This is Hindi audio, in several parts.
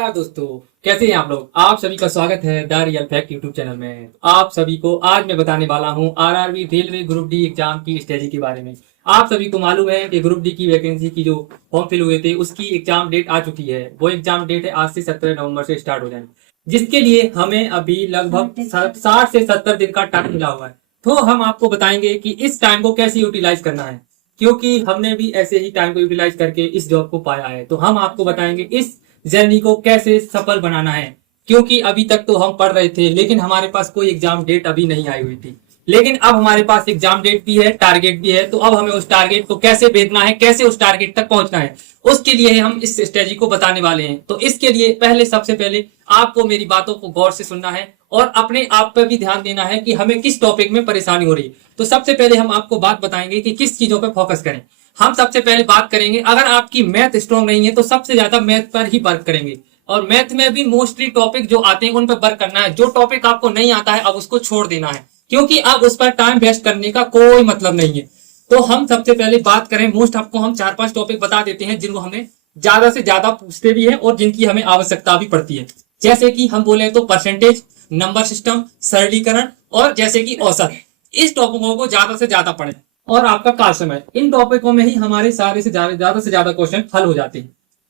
नमस्कार दोस्तों, कैसे हैं आप लोग। आप सभी का स्वागत है the real fact YouTube channel में। आप सभी को आज मैं बताने वाला हूं RRB railway group D exam की स्टडी के बारे में। आप सभी को मालूम है कि ग्रुप डी की वैकेंसी की जो फॉर्म फिल हुए थे उसकी एग्जाम डेट आ चुकी है। वो एग्जाम डेट है आज से 17 नवंबर से स्टार्ट हो जाएगी, जिसके लिए हमें अभी लगभग 60 से 70 दिन का टाइम मिला हुआ है। तो हम आपको बताएंगे कि इस टाइम को कैसे यूटिलाइज करना है, क्योंकि हमने भी ऐसे ही टाइम को यूटिलाइज करके इस जॉब को पाया है। तो हम आपको बताएंगे इस जर्नी को कैसे सफल बनाना है, क्योंकि अभी तक तो हम पढ़ रहे थे लेकिन हमारे पास कोई एग्जाम डेट अभी नहीं आई हुई थी। लेकिन अब हमारे पास एग्जाम डेट भी है, टारगेट भी है। तो अब हमें उस टारगेट को कैसे भेजना है, कैसे उस टारगेट तक पहुंचना है, उसके लिए हम इस स्ट्रेटजी को बताने वाले हैं। तो इसके लिए सबसे पहले आपको मेरी बातों को गौर से सुनना है और अपने आप पर भी ध्यान देना है कि हमें किस टॉपिक में परेशानी हो रही है। तो सबसे पहले हम आपको बात बताएंगे कि किस चीजों पर फोकस करें। हम सबसे पहले बात करेंगे, अगर आपकी मैथ स्ट्रॉन्ग नहीं है तो सबसे ज्यादा मैथ पर ही वर्क करेंगे। और मैथ में भी मोस्टली टॉपिक जो आते हैं उन पर वर्क करना है। जो टॉपिक आपको नहीं आता है अब उसको छोड़ देना है, क्योंकि अब उस पर टाइम वेस्ट करने का कोई मतलब नहीं है। तो हम सबसे पहले बात करें, मोस्ट आपको हम 4-5 टॉपिक बता देते हैं जिनको हमें ज्यादा से ज्यादा पूछते भी है और जिनकी हमें आवश्यकता भी पड़ती है। जैसे कि हम बोले तो परसेंटेज, नंबर सिस्टम, सरलीकरण और जैसे कि औसत। इस टॉपिकों को ज्यादा से ज्यादा पढ़ें। और आपका काल समय, इन टॉपिकों में ही हमारे सारे से ज्यादा से ज्यादा क्वेश्चन हल हो जाते हैं।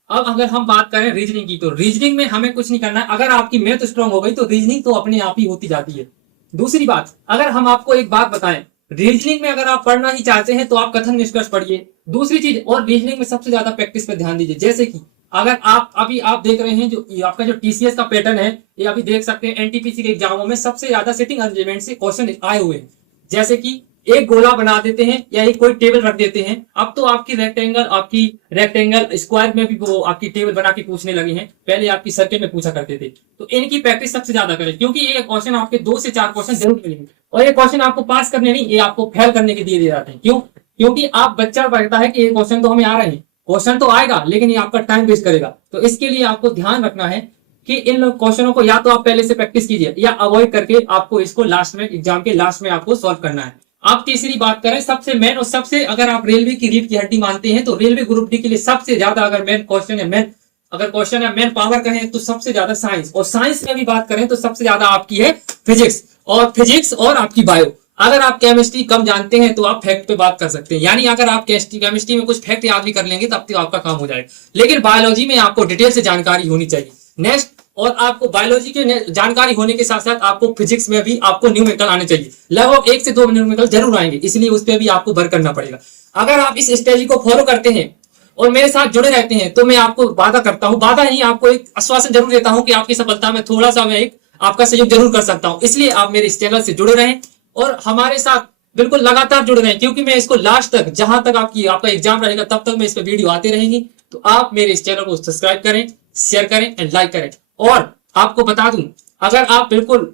अब अगर हम बात करें रीजनिंग की, तो रीजनिंग में हमें कुछ नहीं करना है। अगर आपकी मैथ स्ट्रांग हो गई तो रीजनिंग तो अपने आप ही होती जाती है। दूसरी बात, अगर हम आपको एक बात बताएं, रीजनिंग में अगर आप पढ़ना ही चाहते हैं तो आप कथन निष्कर्ष पढ़िए। दूसरी चीज, और रीजनिंग में सबसे ज्यादा प्रैक्टिस पर ध्यान दीजिए। जैसे कि अगर आप देख रहे हैं जो आपका जो टीसीएस का पैटर्न है, ये अभी देख सकते हैं एनटीपीसी के एग्जामों में सबसे ज्यादा सिटिंग अरेंजमेंट से क्वेश्चन आए हुए हैं। जैसे कि एक गोला बना देते हैं या एक कोई टेबल रख देते हैं। अब तो आपकी रेक्टेंगल स्क्वायर में भी वो आपकी टेबल बना के पूछने लगे हैं, पहले आपकी सर्कल में पूछा करते थे। तो इनकी प्रैक्टिस सबसे ज्यादा करें, क्योंकि ये क्वेश्चन आपके 2 से 4 क्वेश्चन जरूर मिलेंगे। और ये क्वेश्चन आपको पास करने नहीं, ये आपको फेल करने के दिए जाते हैं। क्यों? क्योंकि आप बच्चा कहता है कि ये क्वेश्चन तो हमें आ रहे हैं, क्वेश्चन तो आएगा लेकिन ये आपका टाइम वेस्ट करेगा। तो इसके लिए आपको ध्यान रखना है कि इन क्वेश्चनों को या तो आप पहले से प्रैक्टिस कीजिए या अवॉइड करके आपको इसको लास्ट में, एग्जाम के लास्ट में आपको सॉल्व करना है। आप तीसरी बात करें, सबसे मेन और सबसे, अगर आप रेलवे की रीढ़ की हड्डी मानते हैं तो रेलवे ग्रुप डी के लिए सबसे ज्यादा अगर मेन क्वेश्चन है, मेन पावर कहें तो सबसे ज्यादा साइंस। और साइंस में भी बात करें तो सबसे ज्यादा आपकी है फिजिक्स और आपकी बायो। अगर आप केमिस्ट्री कम जानते हैं तो आप फैक्ट पे बात कर सकते हैं, यानी अगर आप केमिस्ट्री में कुछ फैक्ट याद भी कर लेंगे तब तो आपका काम हो जाएगा। लेकिन बायोलॉजी में आपको डिटेल से जानकारी होनी चाहिए। नेक्स्ट, और आपको बायोलॉजी के जानकारी होने के साथ साथ आपको फिजिक्स में भी आपको न्यूमेरिकल आने चाहिए। लगभग 1 से 2 न्यूमेरिकल जरूर आएंगे, इसलिए उस पर भी आपको वर्क करना पड़ेगा। अगर आप इस स्ट्रेटजी को फॉलो करते हैं और मेरे साथ जुड़े रहते हैं तो मैं आपको वादा करता हूं, वादा नहीं, आपको एक आश्वासन जरूर देता हूं कि आपकी सफलता में थोड़ा सा मैं एक आपका सहयोग जरूर कर सकता हूं। इसलिए आप मेरे इस चैनल से जुड़े रहें और हमारे साथ बिल्कुल लगातार जुड़े रहें, क्योंकि मैं इसको लास्ट तक, जहां तक आपका एग्जाम रहेगा तब तक मैं इस पर वीडियो आते रहेंगी। तो आप मेरे इस चैनल को सब्सक्राइब करें, शेयर करें एंड लाइक करें। और आपको बता दूं, अगर आप बिल्कुल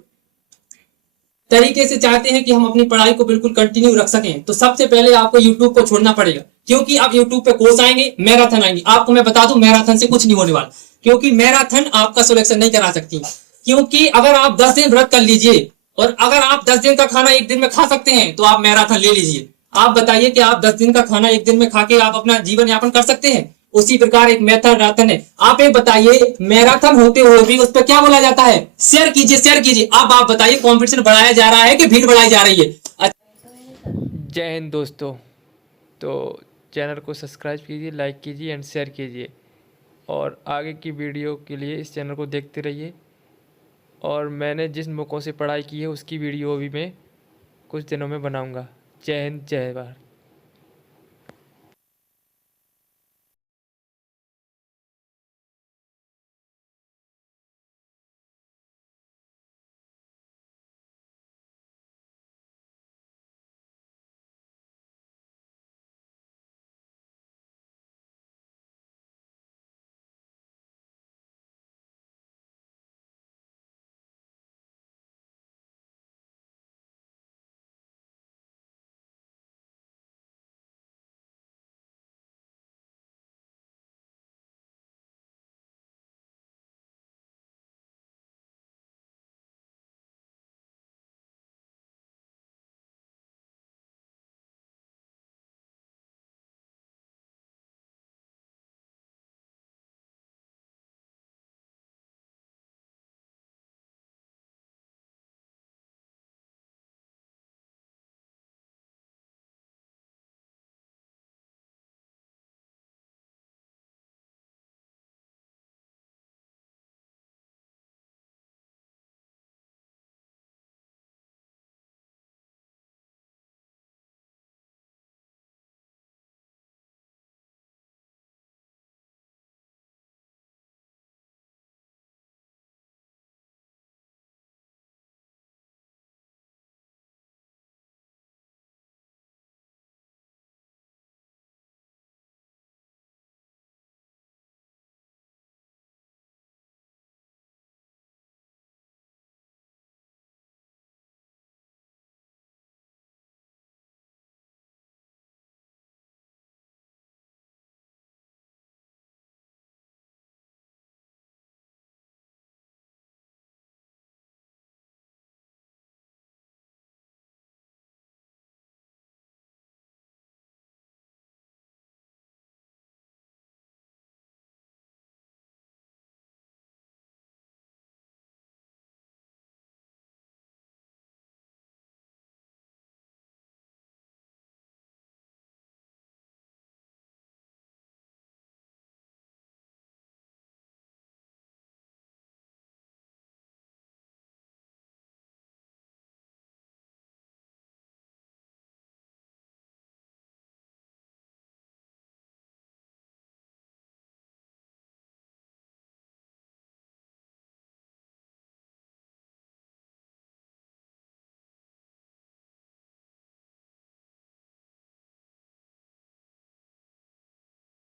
तरीके से चाहते हैं कि हम अपनी पढ़ाई को बिल्कुल कंटिन्यू रख सकें तो सबसे पहले आपको यूट्यूब को छोड़ना पड़ेगा, क्योंकि अब यूट्यूब पे कोर्स आएंगे, मैराथन आएंगे। आपको मैं बता दूं, मैराथन से कुछ नहीं होने वाला, क्योंकि मैराथन आपका सिलेक्शन नहीं करा सकती। क्योंकि अगर आप 10 दिन व्रत कर लीजिए और अगर आप 10 दिन का खाना एक दिन में खा सकते हैं तो आप मैराथन ले लीजिए। आप बताइए कि आप 10 दिन का खाना एक दिन में खा के आप अपना जीवन यापन कर सकते हैं? उसी प्रकार एक मैराथन है। आप एक बताइए, मैराथन होते हुए भी उस पर क्या बोला जाता है? शेयर कीजिए, शेयर कीजिए। अब आप बताइए, कंपटीशन बढ़ाया जा रहा है कि भीड़ बढ़ाई जा रही है? जय हिंद दोस्तों। तो चैनल को सब्सक्राइब कीजिए, लाइक कीजिए एंड शेयर कीजिए और आगे की वीडियो के लिए इस चैनल को देखते रहिए। और मैंने जिस मौकों से पढ़ाई की है उसकी वीडियो भी मैं कुछ दिनों में बनाऊंगा। जय हिंद, जय भारत।